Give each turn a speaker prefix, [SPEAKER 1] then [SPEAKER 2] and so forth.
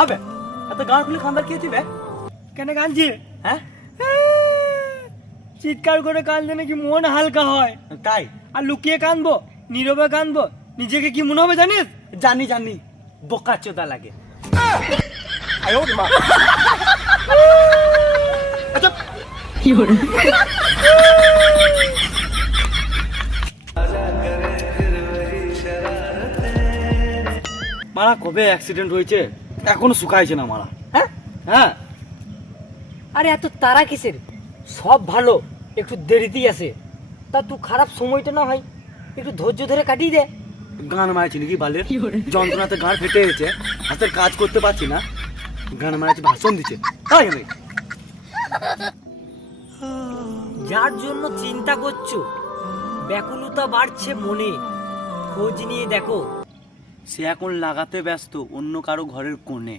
[SPEAKER 1] হবে? এত গান খুলে খান্দার কি হচ্ছে বে
[SPEAKER 2] কেন কাঁদছি
[SPEAKER 1] হ্যাঁ?
[SPEAKER 2] চিৎকার করে কাঁদলে নাকি মন হালকা হয়।
[SPEAKER 1] তাই?
[SPEAKER 2] আর লুকিয়ে কাঁদবো নীরবে কাঁদবো নিজেকে কি মনে হবে জানিস?
[SPEAKER 1] জানি জানি। বোকা চোদা লাগে। আচ্ছা। মারা কবে অ্যাক্সিডেন্ট হয়েছে? এখনও শুকাইছে না মারা।
[SPEAKER 2] হ্যাঁ?
[SPEAKER 1] হ্যাঁ?
[SPEAKER 2] আরে এত তারা কিসের? সব ভালো একটু দেরিতেই আসে তা তুই খারাপ সময়টা না হয় একটু ধৈর্য ধরে কাটিয়ে দে।
[SPEAKER 1] গান মারাইছি নাকি বালের? যন্ত্রণাতে গান ফেটে গেছে হাতের কাজ করতে পারছি না। গান মারাইছি ভাষণ দিচ্ছে। তাই আমি
[SPEAKER 2] যার জন্য চিন্তা করছ ব্যাকুলতা বাড়ছে মনে। খোঁজ নিয়ে দেখো।
[SPEAKER 1] সে এখন লাগাতে ব্যস্ত অন্য কারও ঘরের কোণে।